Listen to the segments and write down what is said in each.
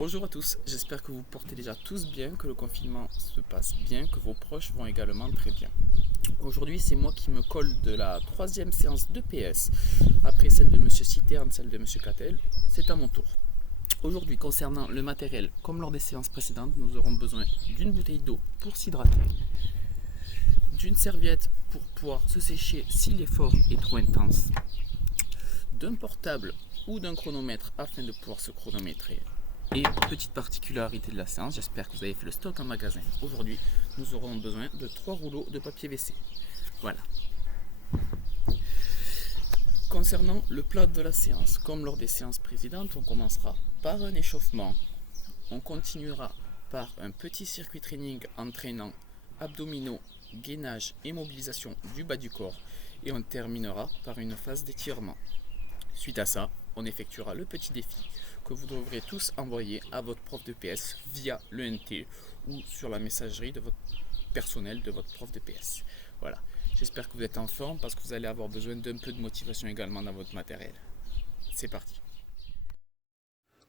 Bonjour à tous, j'espère que vous portez déjà tous bien, que le confinement se passe bien, que vos proches vont également très bien. Aujourd'hui, c'est moi qui me colle de la troisième séance de PS. Après celle de Monsieur Citerne, celle de Monsieur Cattel, c'est à mon tour. Aujourd'hui, concernant le matériel, comme lors des séances précédentes, nous aurons besoin d'une bouteille d'eau pour s'hydrater, d'une serviette pour pouvoir se sécher si l'effort est trop intense, d'un portable ou d'un chronomètre afin de pouvoir se chronométrer. Et petite particularité de la séance, j'espère que vous avez fait le stock en magasin. Aujourd'hui, nous aurons besoin de 3 rouleaux de papier WC. Voilà. Concernant le plat de la séance, comme lors des séances précédentes, on commencera par un échauffement. On continuera par un petit circuit training entraînant abdominaux, gainage et mobilisation du bas du corps. Et on terminera par une phase d'étirement. Suite à ça, on effectuera le petit défi que vous devrez tous envoyer à votre prof de PS via l'ENT ou sur la messagerie de votre personnel de votre prof de PS. Voilà, j'espère que vous êtes en forme parce que vous allez avoir besoin d'un peu de motivation également dans votre matériel. C'est parti.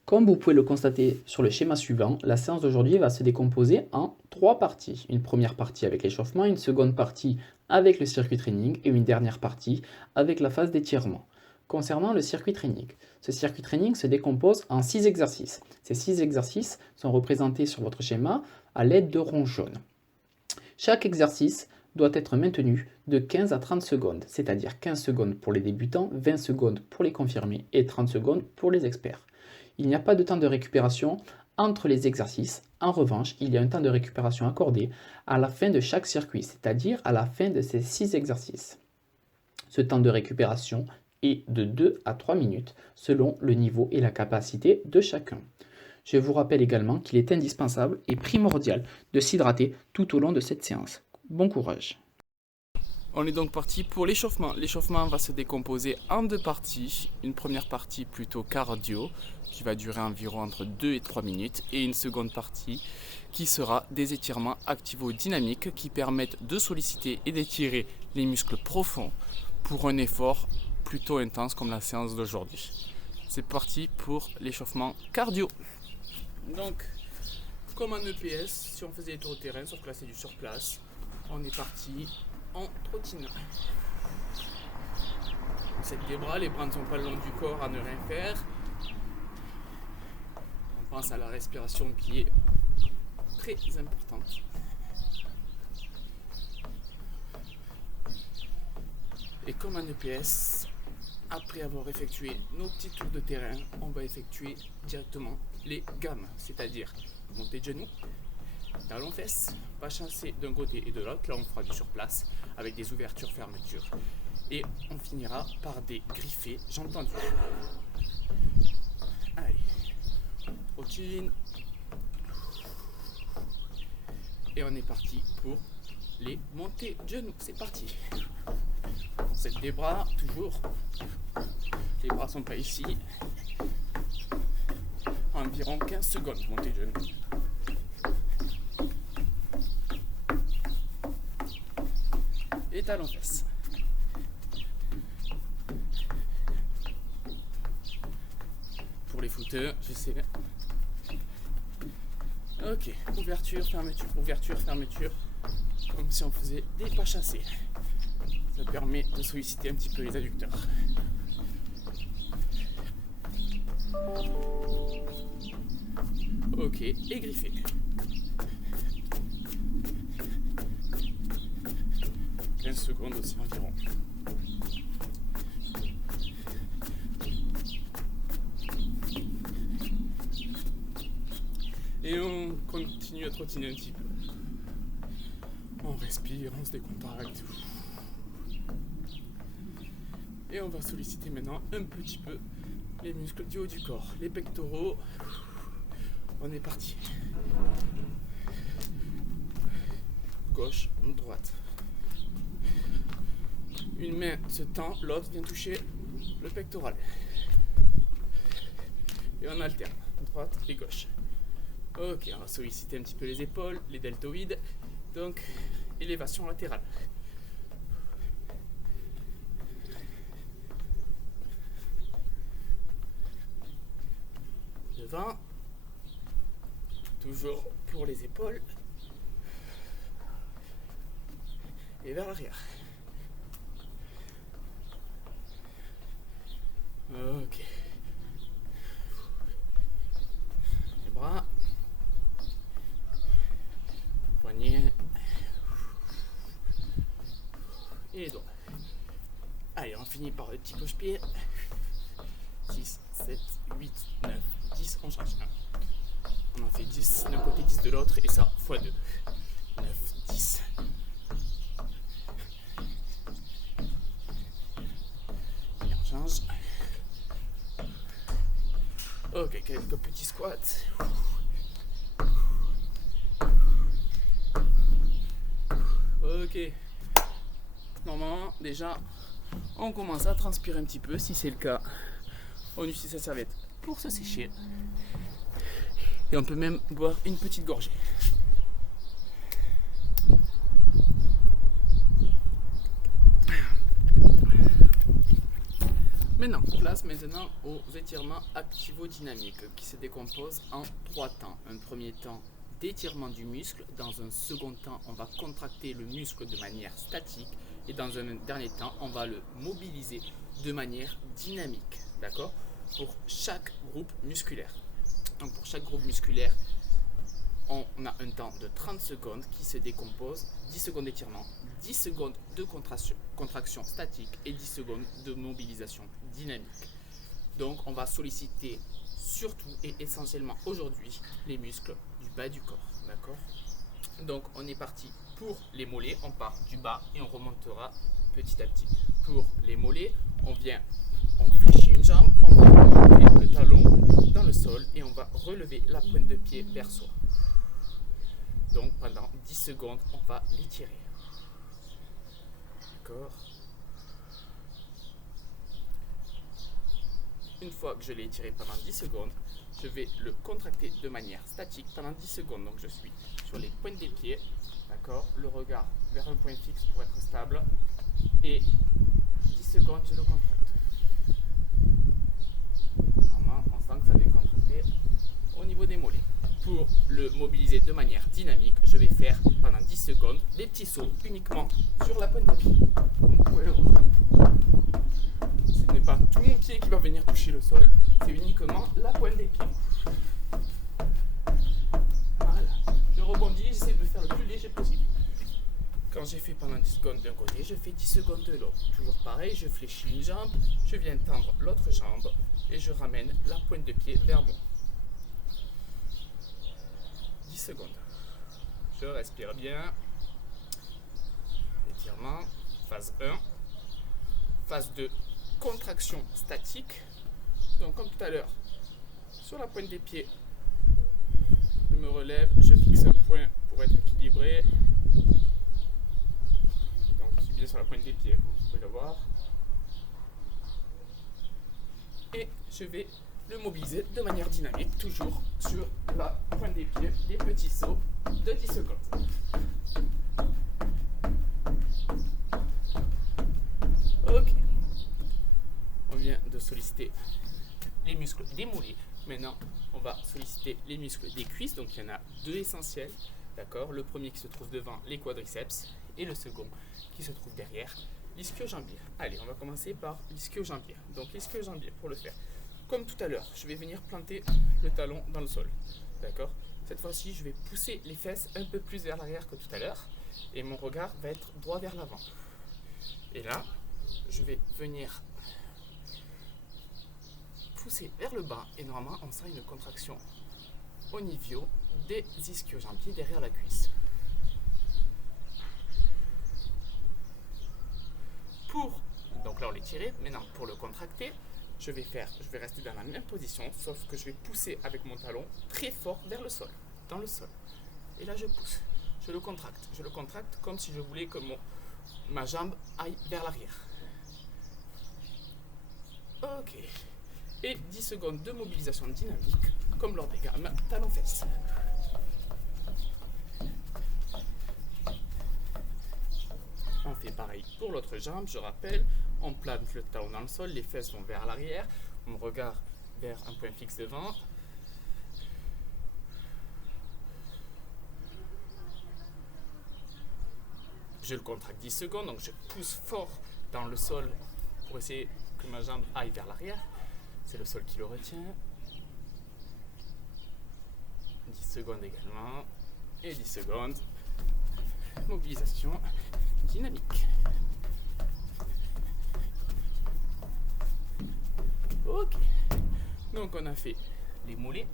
Comme vous pouvez le constater sur le schéma suivant, la séance d'aujourd'hui va se décomposer en 3 parties. Une première partie avec l'échauffement, une seconde partie avec le circuit training et une dernière partie avec la phase d'étirement. Concernant le circuit training, ce circuit training se décompose en 6 exercices. Ces 6 exercices sont représentés sur votre schéma à l'aide de ronds jaunes. Chaque exercice doit être maintenu de 15 à 30 secondes, c'est-à-dire 15 secondes pour les débutants, 20 secondes pour les confirmés et 30 secondes pour les experts. Il n'y a pas de temps de récupération entre les exercices. En revanche, il y a un temps de récupération accordé à la fin de chaque circuit, c'est-à-dire à la fin de ces 6 exercices. Ce temps de récupération est de 2 à 3 minutes selon le niveau et la capacité de chacun. Je vous rappelle également qu'il est indispensable et primordial de s'hydrater tout au long de cette séance. Bon courage! On est donc parti pour l'échauffement. L'échauffement va se décomposer en 2 parties. Une première partie plutôt cardio qui va durer environ entre 2 et 3 minutes et une seconde partie qui sera des étirements activo-dynamiques qui permettent de solliciter et d'étirer les muscles profonds pour un effort plutôt intense comme la séance d'aujourd'hui. C'est parti pour l'échauffement cardio. Donc, comme en EPS, si on faisait des tours de terrain, sauf que là c'est du sur place, on est parti en trottinant. On s'aide des bras, les bras ne sont pas le long du corps à ne rien faire. On pense à la respiration qui est très importante. Et comme en EPS, après avoir effectué nos petits tours de terrain, on va effectuer directement les gammes, c'est-à-dire montée de genoux, talons fesses, pas chancer d'un côté et de l'autre. Là on fera du sur place avec des ouvertures fermetures et on finira par des griffés jambes tendues. Allez, routine et on est parti pour les montées de genoux. C'est parti. On s'aide des bras toujours, les bras sont pas ici. Environ 15 secondes montée de genoux. Et talons fesses. Pour les footeurs, j'essaie. Ok, ouverture, fermeture, comme si on faisait des pas chassés. Ça permet de solliciter un petit peu les adducteurs. Ok, et griffer. « 15 secondes aussi environ. Et on continue à trottiner un petit peu. On respire, on se décontracte. Et on va solliciter maintenant un petit peu les muscles du haut du corps, les pectoraux. On est parti. Gauche, droite. Une main se tend, l'autre vient toucher le pectoral. Et on alterne, droite et gauche. Ok, on va solliciter un petit peu les épaules, les deltoïdes. Donc, élévation latérale. Devant, Toujours pour les épaules. Et vers l'arrière. Ok. Les bras. Poignets. Et les doigts. Allez, on finit par le petit cloche-pied. 6, 7, 8, 9, 10, on change 1. On en fait 10 d'un côté, 10 de l'autre, et ça, x 2. 9, 10. Et on change. Ok, quelques petits squats. Ok. Normalement, déjà, on commence à transpirer un petit peu. Si c'est le cas, on utilise sa serviette pour se sécher. Et on peut même boire une petite gorgée. Maintenant, place maintenant aux étirements activo-dynamiques qui se décomposent en 3 temps. Un premier temps d'étirement du muscle. Dans un second temps, on va contracter le muscle de manière statique. Et dans un dernier temps, on va le mobiliser de manière dynamique. D'accord ? Pour chaque groupe musculaire. Donc pour chaque groupe musculaire, on a un temps de 30 secondes qui se décompose, 10 secondes d'étirement, 10 secondes de contraction statique et 10 secondes de mobilisation dynamique. Donc on va solliciter surtout et essentiellement aujourd'hui les muscles du bas du corps. D'accord ? Donc on est parti pour les mollets, on part du bas et on remontera petit à petit. Pour les mollets, on fléchit une jambe, on va mettre le talon dans le sol et on va relever la pointe de pied vers soi. Donc pendant 10 secondes, on va l'étirer. D'accord ? Une fois que je l'ai étiré pendant 10 secondes, je vais le contracter de manière statique pendant 10 secondes. Donc je suis sur les pointes des pieds, d'accord ? Le regard vers un point fixe pour être stable. Et 10 secondes, je le contracte. Normalement, on sent que ça vient contracter au niveau des mollets. Pour le mobiliser de manière dynamique, je vais faire pendant 10 secondes des petits sauts uniquement sur la pointe des pieds. Comme vous pouvez le voir. Ce n'est pas tout mon pied qui va venir toucher le sol, c'est uniquement la pointe des pieds. Voilà. Je rebondis, j'essaie de le faire le plus léger possible. Quand j'ai fait pendant 10 secondes d'un côté, je fais 10 secondes de l'autre. Toujours pareil, je fléchis une jambe, je viens tendre l'autre jambe et je ramène la pointe de pied vers moi. 10 secondes. Je respire bien. Étirement. Phase 1. Phase 2. Contraction statique. Donc comme tout à l'heure, sur la pointe des pieds, je me relève, je fixe un point pour être équilibré. Donc je suis bien sur la pointe des pieds, comme vous pouvez le voir. Et je vais le mobiliser de manière dynamique, toujours sur la pointe des pieds, des petits sauts de 10 secondes. Ok. On vient de solliciter les muscles des mollets. Maintenant, on va solliciter les muscles des cuisses. Donc, il y en a 2 essentiels. D'accord ? Le premier qui se trouve devant les quadriceps et le second qui se trouve derrière l'ischio-jambier. Allez, on va commencer par l'ischio-jambier. Donc, l'ischio-jambier, pour le faire, comme tout à l'heure, je vais venir planter le talon dans le sol. D'accord ? Cette fois-ci, je vais pousser les fesses un peu plus vers l'arrière que tout à l'heure. Et mon regard va être droit vers l'avant. Et là, je vais venir pousser vers le bas. Et normalement, on sent une contraction au niveau des ischio-jambiers derrière la cuisse. Donc là, on l'a tiré. Maintenant, pour le contracter, je vais rester dans la même position, sauf que je vais pousser avec mon talon très fort vers le sol, dans le sol. Et là, je pousse. Je le contracte comme si je voulais que ma jambe aille vers l'arrière. Ok. Et 10 secondes de mobilisation dynamique, comme lors des gammes, talon-fesses. On fait pareil pour l'autre jambe, je rappelle, on plante le talon dans le sol, les fesses vont vers l'arrière, mon regard vers un point fixe devant. je le contracte 10 secondes, donc je pousse fort dans le sol pour essayer que ma jambe aille vers l'arrière. C'est le sol qui le retient. 10 secondes également. Et 10 secondes. Mobilisation dynamique. Ok. Donc on a fait les mollets,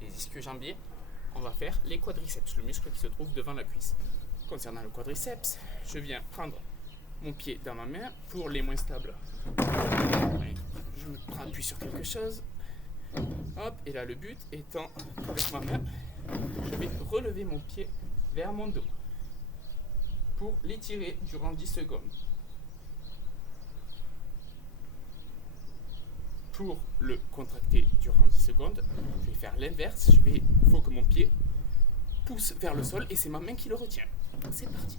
les ischio-jambiers. On va faire les quadriceps, le muscle qui se trouve devant la cuisse. Concernant le quadriceps, je viens prendre mon pied dans ma main pour les moins stables. Je me appuie sur quelque chose. Hop, et là le but étant qu'avec ma main, je vais relever mon pied vers mon dos pour l'étirer durant 10 secondes. Pour le contracter durant 10 secondes, je vais faire l'inverse. Il faut que mon pied pousse vers le sol et c'est ma main qui le retient. C'est parti.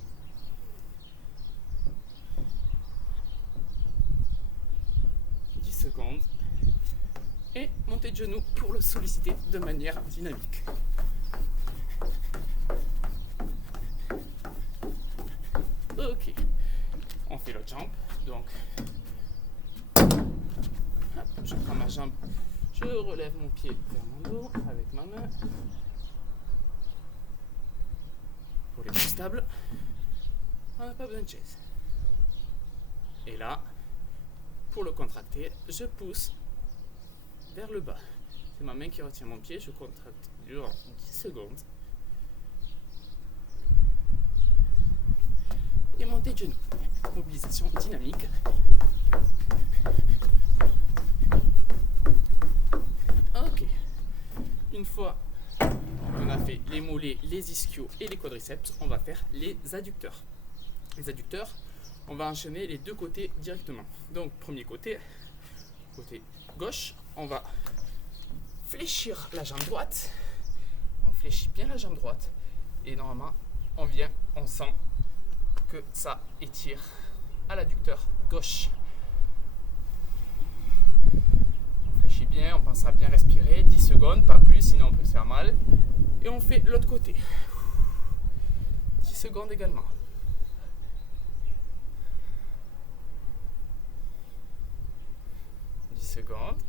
Secondes et montée de genou pour le solliciter de manière dynamique. Ok, on fait l'autre jambe. Donc, hop, je prends ma jambe, je relève mon pied vers mon dos avec ma main. Pour les plus stables, on n'a pas besoin de chaise. Et là, pour le contracter, je pousse vers le bas. C'est ma main qui retient mon pied, je contracte durant 10 secondes. Et montée de genou. Mobilisation dynamique. Ok. Une fois qu'on a fait les mollets, les ischios et les quadriceps, on va faire les adducteurs. Les adducteurs, on va enchaîner les deux côtés directement. Donc, premier côté, côté gauche, on va fléchir la jambe droite. On fléchit bien la jambe droite. Et normalement, on sent que ça étire à l'adducteur gauche. On fléchit bien, on pense à bien respirer. 10 secondes, pas plus, sinon on peut se faire mal. Et on fait l'autre côté. 10 secondes également. Secondes.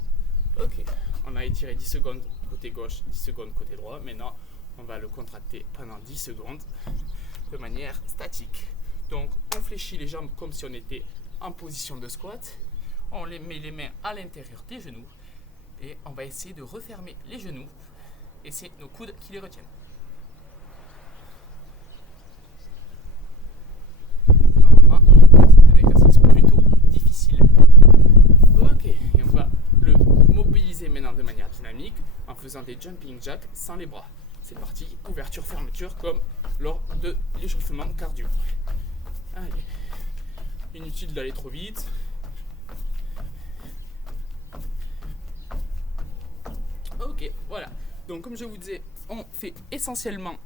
Ok, on a étiré 10 secondes côté gauche, 10 secondes côté droit. Maintenant, on va le contracter pendant 10 secondes de manière statique. Donc, on fléchit les jambes comme si on était en position de squat. On met les mains à l'intérieur des genoux et on va essayer de refermer les genoux et c'est nos coudes qui les retiennent. Normalement, c'est un exercice plutôt difficile. Ok, et on va le mobiliser maintenant de manière dynamique en faisant des jumping jacks sans les bras. C'est parti, ouverture-fermeture comme lors de l'échauffement cardio. Allez, inutile d'aller trop vite. Ok, voilà. Donc comme je vous disais, on fait essentiellement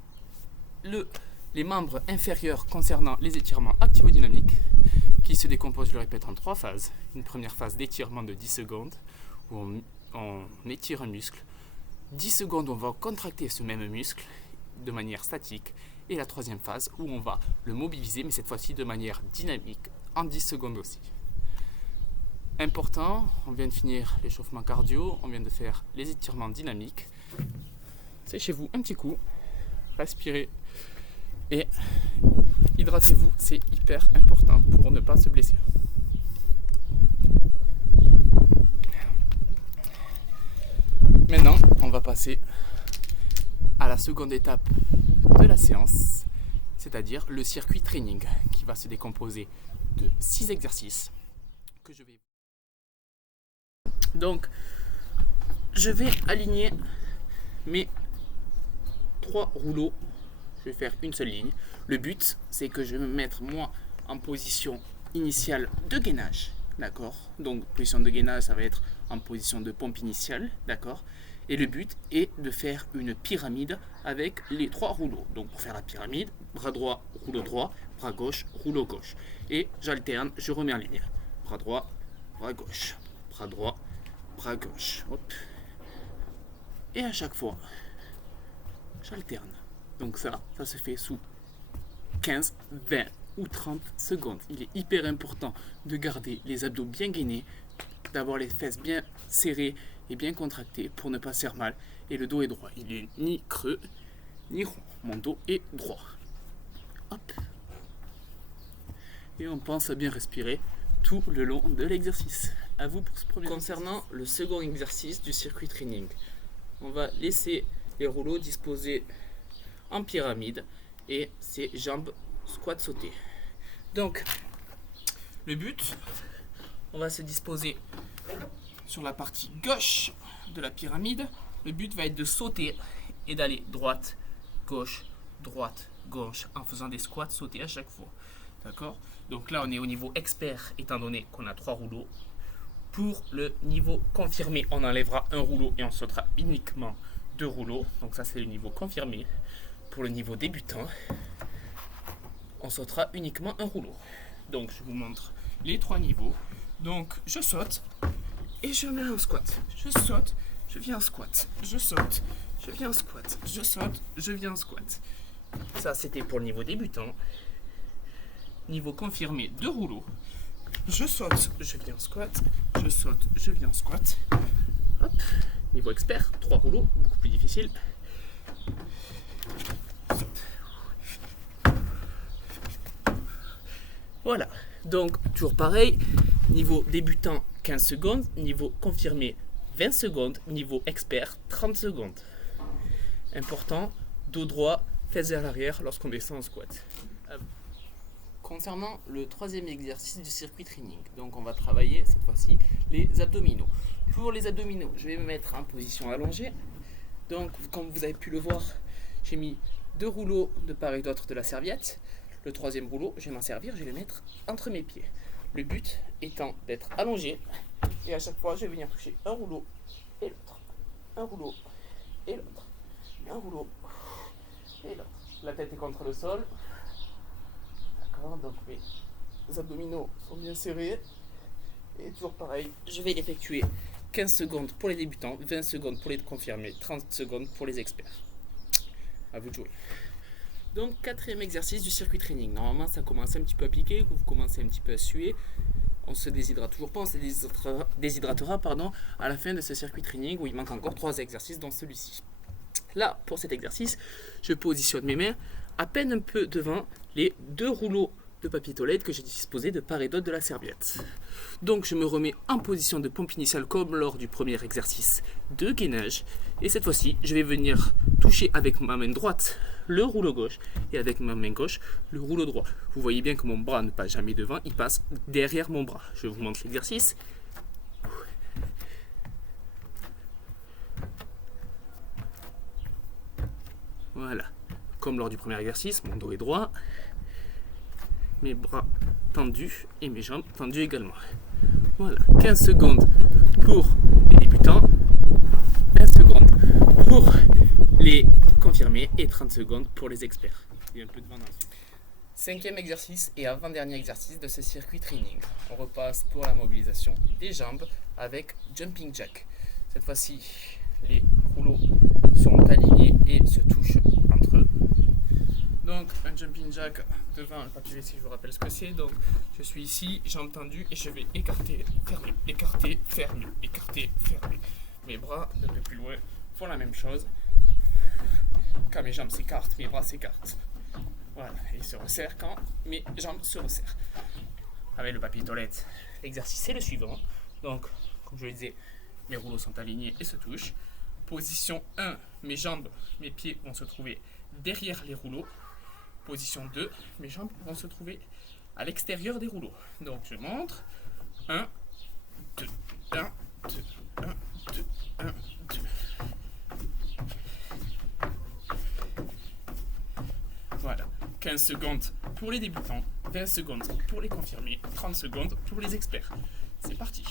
les membres inférieurs concernant les étirements activo-dynamiques qui se décompose, je le répète, en 3 phases. Une première phase d'étirement de 10 secondes où on étire un muscle. 10 secondes où on va contracter ce même muscle de manière statique. Et la troisième phase où on va le mobiliser, mais cette fois-ci de manière dynamique, en 10 secondes aussi. Important, on vient de finir l'échauffement cardio, on vient de faire les étirements dynamiques. Séchez-vous un petit coup, respirez et hydratez-vous, c'est hyper important pour ne pas se blesser. Maintenant, on va passer à la seconde étape de la séance, c'est-à-dire le circuit training qui va se décomposer de 6 exercices que je vais... Donc, je vais aligner mes 3 rouleaux. Je vais faire une seule ligne. Le but, c'est que je vais me mettre moi en position initiale de gainage. D'accord? Donc, position de gainage, ça va être en position de pompe initiale. D'accord? Et le but est de faire une pyramide avec les 3 rouleaux. Donc, pour faire la pyramide, bras droit, rouleau droit, bras gauche, rouleau gauche. Et j'alterne, je remets en ligne. Bras droit, bras gauche. Bras droit, bras gauche. Hop. Et à chaque fois, j'alterne. Donc ça se fait sous 15, 20, ou 30 secondes. Il est hyper important de garder les abdos bien gainés, d'avoir les fesses bien serrées et bien contractées pour ne pas se faire mal. Et le dos est droit, il est ni creux ni rond. Mon dos est droit. Hop. Et on pense à bien respirer tout le long de l'exercice. À vous pour ce premier exercice. Concernant le second exercice du circuit training, on va laisser les rouleaux disposés en pyramide et ses jambes squat sauter. Donc, le but, on va se disposer sur la partie gauche de la pyramide. Le but va être de sauter et d'aller droite, gauche, en faisant des squats sautés à chaque fois. D'accord? Donc là, on est au niveau expert, étant donné qu'on a 3 rouleaux. Pour le niveau confirmé, on enlèvera un rouleau et on sautera uniquement 2 rouleaux. Donc ça, c'est le niveau confirmé. Pour le niveau débutant, on sautera uniquement un rouleau. Donc je vous montre les 3 niveaux. Donc je saute et je mets un squat. Je saute, je viens en squat. Je saute, je viens en squat. Je saute, je viens en squat. Ça, c'était pour le niveau débutant. Niveau confirmé, 2 rouleaux. Je saute, je viens en squat. Je saute, je viens en squat. Hop. Niveau expert, 3 rouleaux, beaucoup plus difficile. Voilà, donc toujours pareil, niveau débutant 15 secondes, niveau confirmé 20 secondes, niveau expert 30 secondes. Important, dos droit, fesses vers l'arrière lorsqu'on descend en squat. Concernant le troisième exercice du circuit training, donc on va travailler cette fois-ci les abdominaux. Pour les abdominaux, je vais me mettre en position allongée. Donc comme vous avez pu le voir, j'ai mis 2 rouleaux de part et d'autre de la serviette. Le troisième rouleau, je vais m'en servir, je vais le mettre entre mes pieds. Le but étant d'être allongé et à chaque fois, je vais venir toucher un rouleau et l'autre. Un rouleau et l'autre. Un rouleau et l'autre. La tête est contre le sol. D'accord, donc mes abdominaux sont bien serrés. Et toujours pareil, je vais l'effectuer 15 secondes pour les débutants, 20 secondes pour les confirmés, 30 secondes pour les experts. À vous de jouer. Donc, quatrième exercice du circuit training. Normalement, ça commence un petit peu à piquer, vous commencez un petit peu à suer. On se déshydrate toujours pas, on se déshydratera à la fin de ce circuit training où il manque encore 3 exercices dans celui-ci. Là, pour cet exercice, je positionne mes mains à peine un peu devant les 2 rouleaux de papier toilette que j'ai disposés de part et d'autre de la serviette. Donc je me remets en position de pompe initiale comme lors du premier exercice de gainage. Et cette fois-ci, je vais venir toucher avec ma main droite le rouleau gauche et avec ma main gauche le rouleau droit. Vous voyez bien que mon bras ne passe jamais devant, il passe derrière mon bras. Je vous montre l'exercice. Voilà. Comme lors du premier exercice, mon dos est droit. Mes bras tendus et mes jambes tendues également. Voilà, 15 secondes pour les débutants, 20 secondes pour les confirmés et 30 secondes pour les experts. Et un peu de vent ensuite. Cinquième exercice et avant-dernier exercice de ce circuit training. On repasse pour la mobilisation des jambes avec jumping jack. Cette fois-ci, les rouleaux sont alignés et se touchent entre eux. Donc un jumping jack devant le papier WC, je vous rappelle ce que c'est. Donc je suis ici, jambes tendues et je vais écarter, fermer, écarter, fermer, écarter, fermer. Mes bras un peu plus loin font la même chose. Quand mes jambes s'écartent, mes bras s'écartent. Voilà, et ils se resserrent quand mes jambes se resserrent. Avec le papier toilette, l'exercice c'est le suivant. Donc, comme je le disais, mes rouleaux sont alignés et se touchent. Position 1, mes jambes, mes pieds vont se trouver derrière les rouleaux. Position 2, mes jambes vont se trouver à l'extérieur des rouleaux. Donc je montre. 1, 2, 1, 2, 1, 2, 1, 2. Voilà. 15 secondes pour les débutants, 20 secondes pour les confirmés, 30 secondes pour les experts. C'est parti.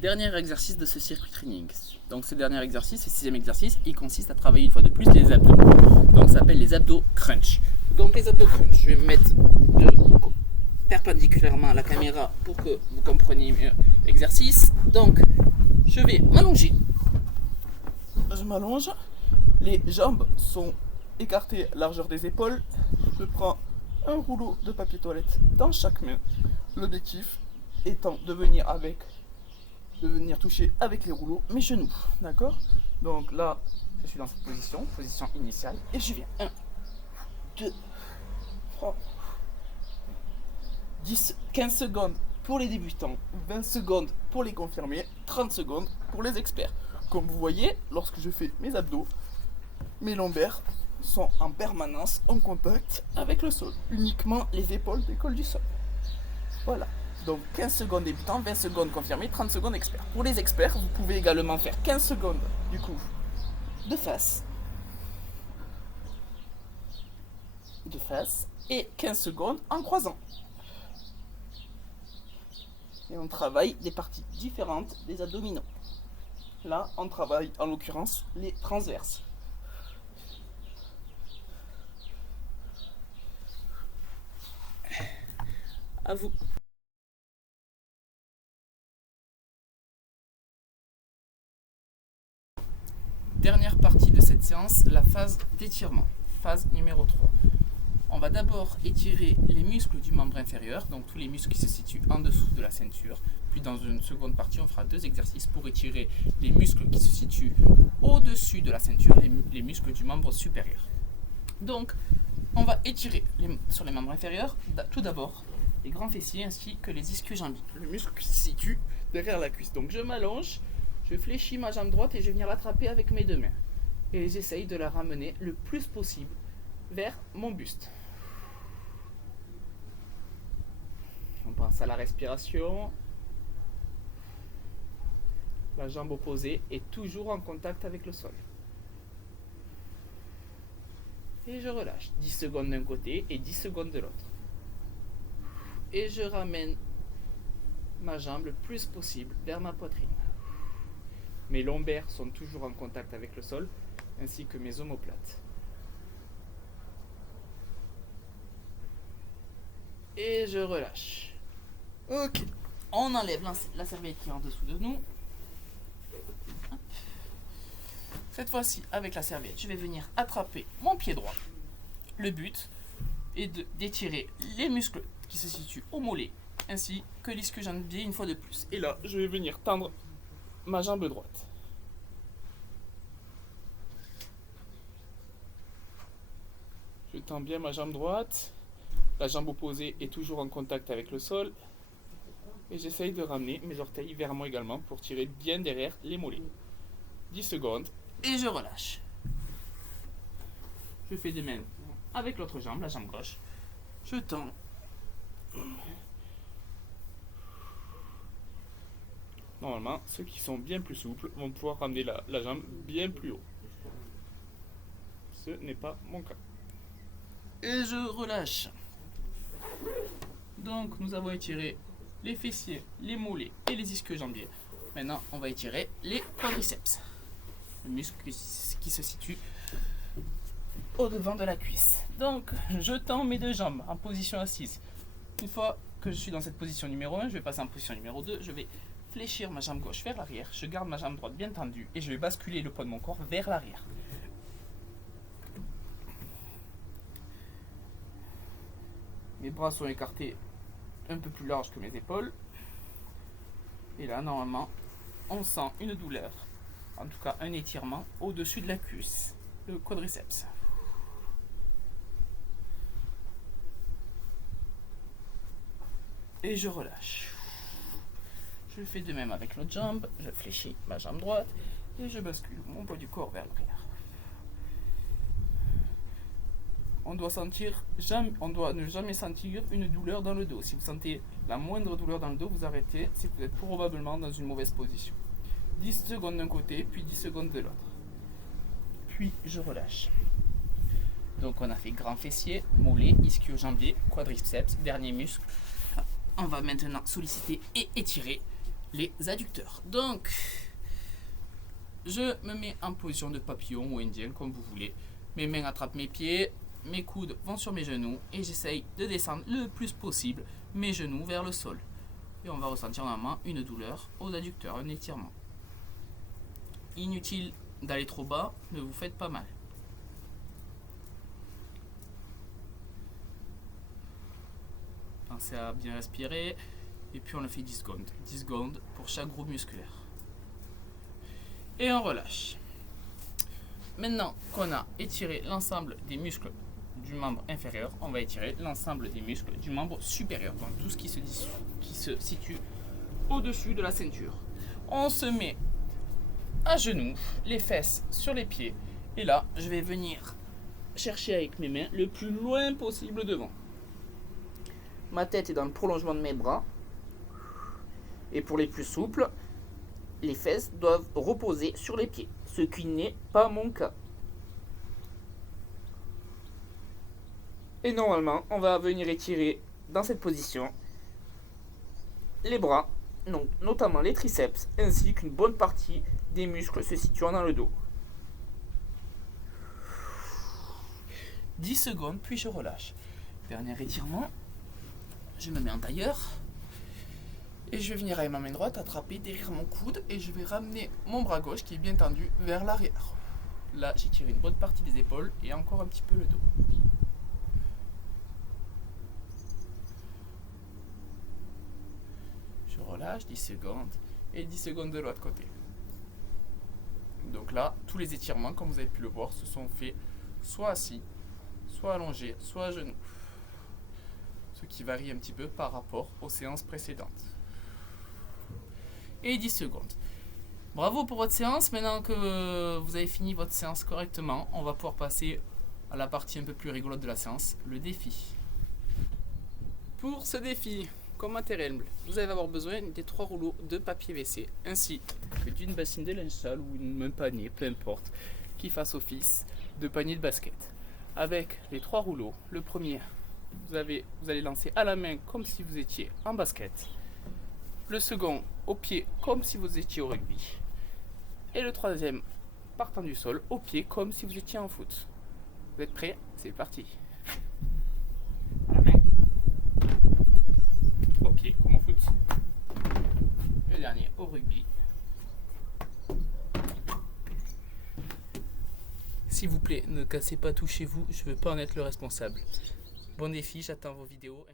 Dernier exercice de ce circuit training. Donc ce dernier exercice, ce 6e exercice, il consiste à travailler une fois de plus les abdos. Donc ça s'appelle les abdos crunch. Donc les abdos crunch, je vais me mettre perpendiculairement à la caméra pour que vous compreniez mieux l'exercice. Donc je vais m'allonger. Je m'allonge. Les jambes sont écartées largeur des épaules. Je prends un rouleau de papier toilette dans chaque main. L'objectif étant de venir toucher avec les rouleaux mes genoux. D'accord? Donc là, je suis dans cette position initiale, et je viens. 1, 2, 3, 10, 15 secondes pour les débutants, 20 secondes pour les confirmés, 30 secondes pour les experts. Comme vous voyez, lorsque je fais mes abdos, mes lombaires sont en permanence en contact avec le sol. Uniquement les épaules décollent du sol. Voilà. Donc 15 secondes débutants, 20 secondes confirmés, 30 secondes experts. Pour les experts, vous pouvez également faire 15 secondes du coup de face. Et 15 secondes en croisant. Et on travaille des parties différentes des abdominaux. Là, on travaille en l'occurrence les transverses. À vous. Dernière partie de cette séance, la phase d'étirement. Phase numéro 3. On va d'abord étirer les muscles du membre inférieur, donc tous les muscles qui se situent en dessous de la ceinture. Puis dans une seconde partie, on fera 2 exercices pour étirer les muscles qui se situent au-dessus de la ceinture, les muscles du membre supérieur. Donc, on va étirer sur les membres inférieurs, tout d'abord, les grands fessiers ainsi que les ischio-jambiers, le muscle qui se situe derrière la cuisse. Donc je m'allonge, je fléchis ma jambe droite et je viens l'attraper avec mes 2 mains. Et j'essaye de la ramener le plus possible vers mon buste. On pense à la respiration. La jambe opposée est toujours en contact avec le sol. Et je relâche. 10 secondes d'un côté et 10 secondes de l'autre. Et je ramène ma jambe le plus possible vers ma poitrine. Mes lombaires sont toujours en contact avec le sol, ainsi que mes omoplates. Et je relâche. Ok. On enlève la serviette qui est en dessous de nous. Cette fois-ci, avec la serviette, je vais venir attraper mon pied droit. Le but est d'étirer les muscles qui se situent au mollet, ainsi que l'ischio-jambier une fois de plus. Et là, je vais venir tendre ma jambe droite. Je tends bien ma jambe droite. La jambe opposée est toujours en contact avec le sol. Et j'essaye de ramener mes orteils vers moi également pour tirer bien derrière les mollets. 10 secondes. Et je relâche. Je fais de même avec l'autre jambe, la jambe gauche. Je tends. Normalement, ceux qui sont bien plus souples vont pouvoir ramener la jambe bien plus haut. Ce n'est pas mon cas. Et je relâche. Donc, nous avons étiré les fessiers, les mollets et les ischio-jambiers. Maintenant, on va étirer les quadriceps. Le muscle qui se situe au devant de la cuisse. Donc, je tends mes 2 jambes en position assise. Une fois que je suis dans cette position numéro 1, je vais passer en position numéro 2. Je vais fléchir ma jambe gauche vers l'arrière. Je garde ma jambe droite bien tendue et je vais basculer le poids de mon corps vers l'arrière. Mes bras sont écartés un peu plus larges que mes épaules. Et là, normalement, on sent une douleur, en tout cas un étirement au-dessus de la cuisse, le quadriceps. Et je relâche. Je fais de même avec l'autre jambe, je fléchis ma jambe droite et je bascule mon poids du corps vers l'arrière. On doit ne jamais sentir une douleur dans le dos. Si vous sentez la moindre douleur dans le dos, vous arrêtez, c'est que vous êtes probablement dans une mauvaise position. 10 secondes d'un côté, puis 10 secondes de l'autre. Puis je relâche. Donc on a fait grand fessier, mollet, ischio-jambier, quadriceps, dernier muscle. On va maintenant solliciter et étirer les adducteurs. Donc, je me mets en position de papillon ou indien, comme vous voulez. Mes mains attrapent mes pieds. Mes coudes vont sur mes genoux et j'essaye de descendre le plus possible mes genoux vers le sol. Et on va ressentir normalement une douleur aux adducteurs, un étirement. Inutile d'aller trop bas, ne vous faites pas mal. Pensez à bien respirer. Et puis on le fait 10 secondes. 10 secondes pour chaque groupe musculaire. Et on relâche. Maintenant qu'on a étiré l'ensemble des muscles du membre inférieur, on va étirer l'ensemble des muscles du membre supérieur. Donc tout ce qui se situe au-dessus de la ceinture. On se met à genoux, les fesses sur les pieds. Et là, je vais venir chercher avec mes mains le plus loin possible devant. Ma tête est dans le prolongement de mes bras. Et pour les plus souples, les fesses doivent reposer sur les pieds, ce qui n'est pas mon cas. Et normalement, on va venir étirer dans cette position les bras, donc notamment les triceps, ainsi qu'une bonne partie des muscles se situant dans le dos. 10 secondes, puis je relâche. Dernier étirement. Je me mets en tailleur. Et je vais venir avec ma main droite attraper derrière mon coude et je vais ramener mon bras gauche qui est bien tendu vers l'arrière. Là, j'ai tiré une bonne partie des épaules et encore un petit peu le dos. Je relâche 10 secondes et 10 secondes de l'autre côté. Donc là, tous les étirements, comme vous avez pu le voir, se sont faits soit assis, soit allongés, soit à genoux. Ce qui varie un petit peu par rapport aux séances précédentes. Et 10 secondes. Bravo pour votre séance. Maintenant que vous avez fini votre séance correctement, on va pouvoir passer à la partie un peu plus rigolote de la séance, le défi. Pour ce défi, comme matériel, vous allez avoir besoin des 3 rouleaux de papier WC, ainsi que d'une bassine de linge sale ou un panier, peu importe, qui fasse office de panier de basket. Avec les 3 rouleaux, le premier, vous allez lancer à la main comme si vous étiez en basket. Le second au pied comme si vous étiez au rugby. Et le troisième partant du sol au pied comme si vous étiez en foot. Vous êtes prêts? C'est parti. À la main. Au pied comme au foot. Le dernier au rugby. S'il vous plaît, ne cassez pas tout chez vous, je ne veux pas en être le responsable. Bon défi, j'attends vos vidéos.